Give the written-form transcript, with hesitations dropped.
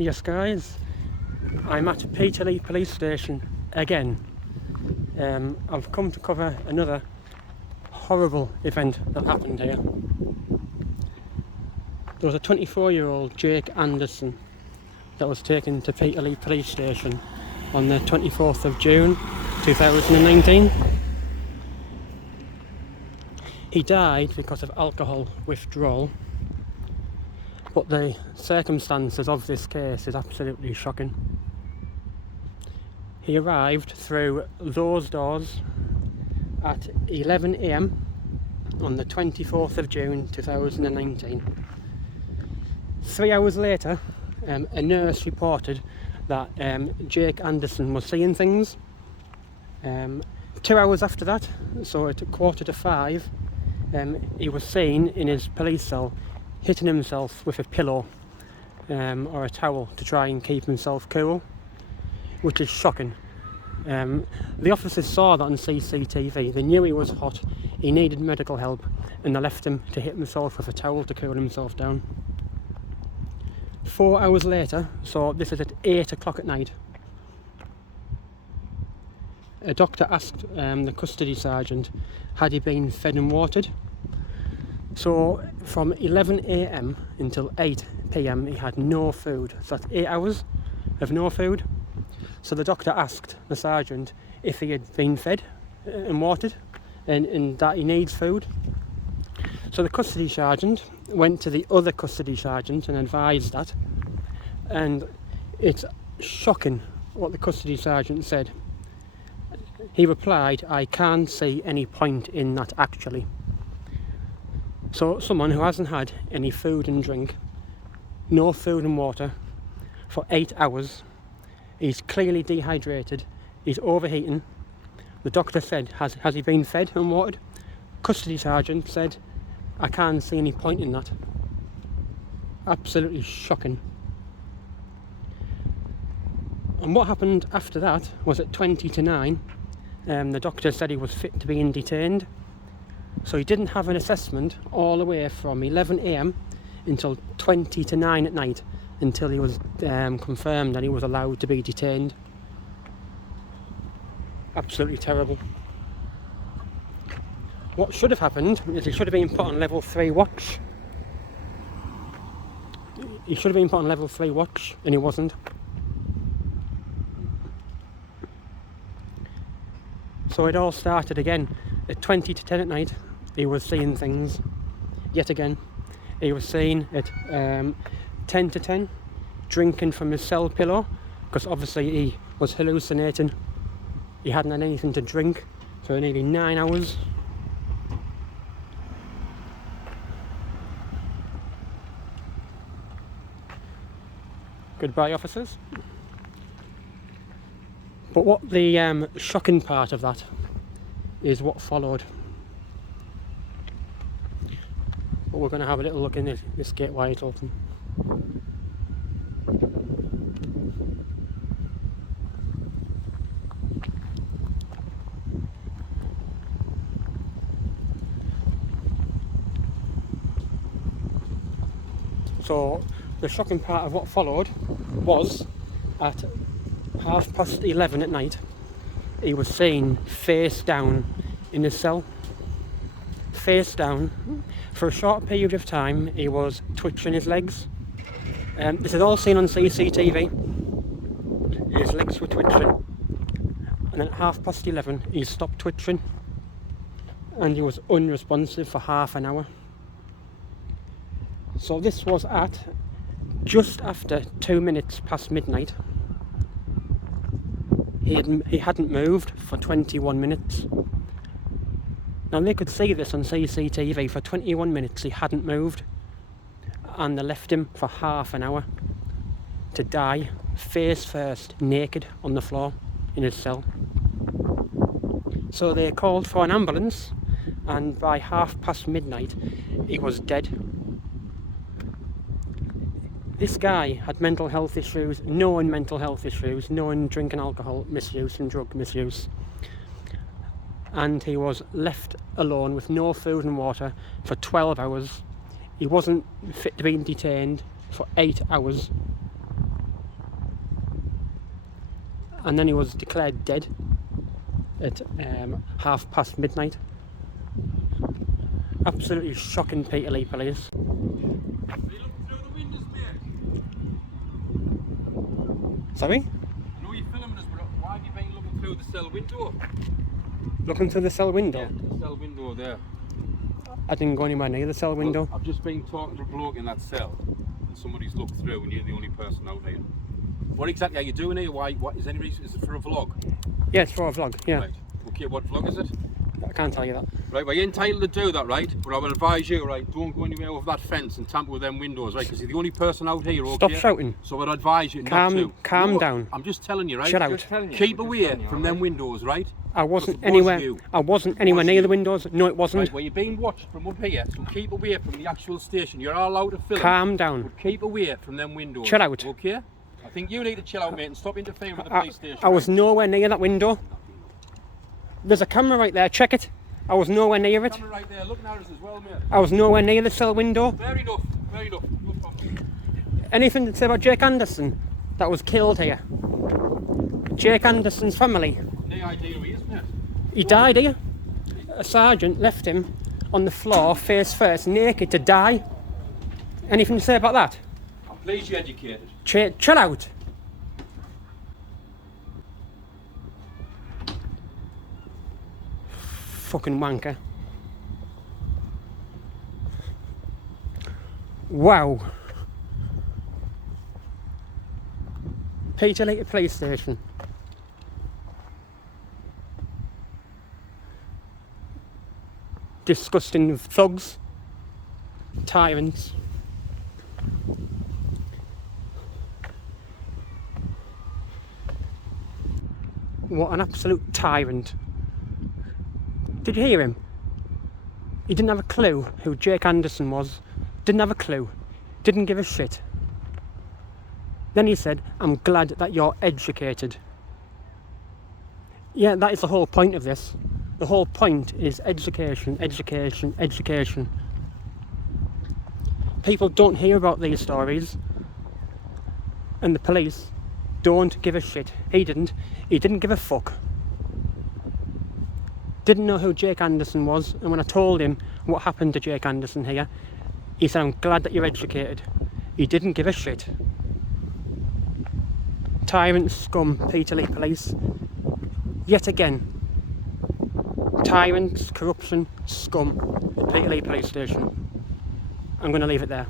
Yes guys, I'm at Peterlee Police Station again. I've come to cover another horrible event that happened here. There was a 24-year-old Jake Anderson that was taken to Peterlee Police Station on the 24th of June 2019. He died because of alcohol withdrawal, but the circumstances of this case is absolutely shocking. He arrived through those doors at 11 AM on the 24th of June 2019. 3 hours later, a nurse reported that Jake Anderson was seeing things. 2 hours after that, so at 4:45, he was seen in his police cell hitting himself with a pillow or a towel to try and keep himself cool, which is shocking. The officers saw that on CCTV. They knew he was hot, he needed medical help, and they left him to hit himself with a towel to cool himself down. 4 hours later, so this is at 8 o'clock at night, a doctor asked the custody sergeant had he been fed and watered. So from 11 AM until 8 PM he had no food. So that's 8 hours of no food. So the doctor asked the sergeant if he had been fed and watered and that he needs food. So the custody sergeant went to the other custody sergeant and advised that, and it's shocking what the custody sergeant said. He replied, "I can't see any point in that actually." So someone who hasn't had any food and drink, no food and water for 8 hours, he's clearly dehydrated, he's overheating. The doctor said, has he been fed and watered? Custody sergeant said, "I can't see any point in that." Absolutely shocking. And what happened after that was at 20 to 9, the doctor said he was fit to be detained. So he didn't have an assessment all the way from 11 AM until 20 to 9 at night, until he was confirmed that he was allowed to be detained. Absolutely terrible. What should have happened is he should have been put on level 3 watch. He should have been put on level 3 watch, and he wasn't. So it all started again at 20 to 10 at night. He was seeing things yet again. He was seen at 10 to 10 drinking from his cell pillow, because obviously he was hallucinating. He hadn't had anything to drink for nearly 9 hours. Goodbye, officers. But what the shocking part of that is what followed. But we're going to have a little look in this gate while it's open. So the shocking part of what followed was at 11:30 at night, he was seen face down in his cell. Face down. For a short period of time he was twitching his legs. This is all seen on CCTV. His legs were twitching, and at 11:30 he stopped twitching, and he was unresponsive for half an hour. So this was at just after 2 minutes past midnight. He hadn't moved for 21 minutes. Now they could see this on CCTV. For 21 minutes he hadn't moved, and they left him for half an hour to die face first, naked on the floor in his cell. So they called for an ambulance, and by midnight he was dead. This guy had mental health issues, known mental health issues, known drink and alcohol misuse and drug misuse. And he was left alone with no food and water for 12 hours. He wasn't fit to be detained for 8 hours. and then he was declared dead at midnight. Absolutely shocking, Peterlee Police. Are you looking through the windows, mate? Sorry? I know you're filming us, but why have you been looking through the cell window? Looking through the cell window? Yeah, the cell window there. I didn't go anywhere near the cell window. Well, I've just been talking to a bloke in that cell, and somebody's looked through, and you're the only person out here. What exactly are you doing here? Why? What is any reason? Is it for a vlog? Yeah, it's for a vlog, yeah. Right. Okay, what vlog is it? I can't tell you that. Right, well, you're entitled to do that, right? But I will advise you, right, don't go anywhere over that fence and tamper with them windows, right? Because you're the only person out here, okay? Stop shouting. So I'd advise you not to. Calm No, down. I'm just telling you, right? Shut out. Keep away from them windows, right? I wasn't Because it was anywhere. you. I wasn't anywhere near the windows. No, it wasn't. Right, well, you're being watched from up here, so keep away from the actual station. You're all allowed to film. Calm down. But keep away from them windows. Chill out. Okay? I think you need to chill out, mate, and stop interfering with the police station. I was nowhere near that window. There's a camera right there. Check it. I was nowhere near it. Camera right there, looking at us as well, mate. I was nowhere near the cell window. Fair enough, fair enough. No problem. Anything to say about Jake Anderson that was killed here? Jake Anderson's family. No idea who he is, mate. He died here. A sergeant left him on the floor, face first, naked, to die. Anything to say about that? I'm pleased you're educated. Chill out. Fucking wanker. Wow. Peterlee Police Station. Disgusting thugs. Tyrants. What an absolute tyrant. Did you hear him? He didn't have a clue who Jake Anderson was. Didn't have a clue. Didn't give a shit. Then he said, I'm glad that you're educated. Yeah, that is the whole point of this. The whole point is education, education, education. People don't hear about these stories. And the police don't give a shit. He didn't. He didn't give a fuck. Didn't know who Jake Anderson was, and when I told him what happened to Jake Anderson here, he said, I'm glad that you're educated. He didn't give a shit. Tyrant scum, Peterlee Police. Yet again. Tyrants, corruption, scum, Peterlee Police Station. I'm going to leave it there.